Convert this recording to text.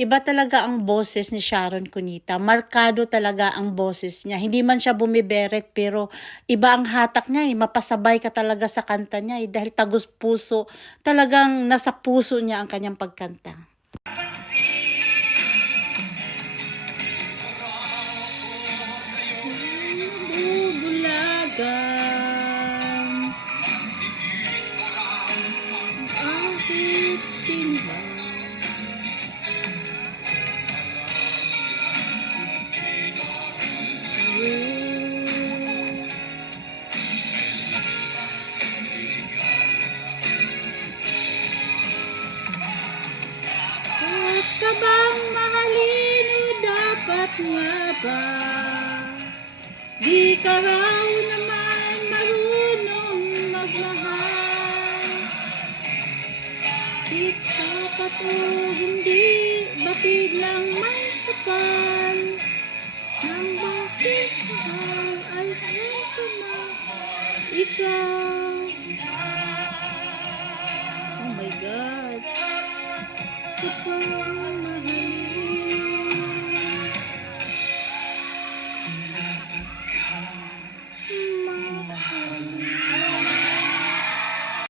Iba talaga ang boses ni Sharon Cunita. Markado talaga ang boses niya. Hindi man siya bumiberet pero iba ang hatak niya eh. Mapasabay ka talaga sa kanta niya eh. Dahil tagus puso. Talagang nasa puso niya ang kanyang pagkanta. Bulagan bakit sila dapat ka bang mahalin o dapat nga ba? Di ka raw naman marunong magmahal. Di dapat o hindi, batid lang may kapal. Nang bakit mahal ay alam ko na ikaw.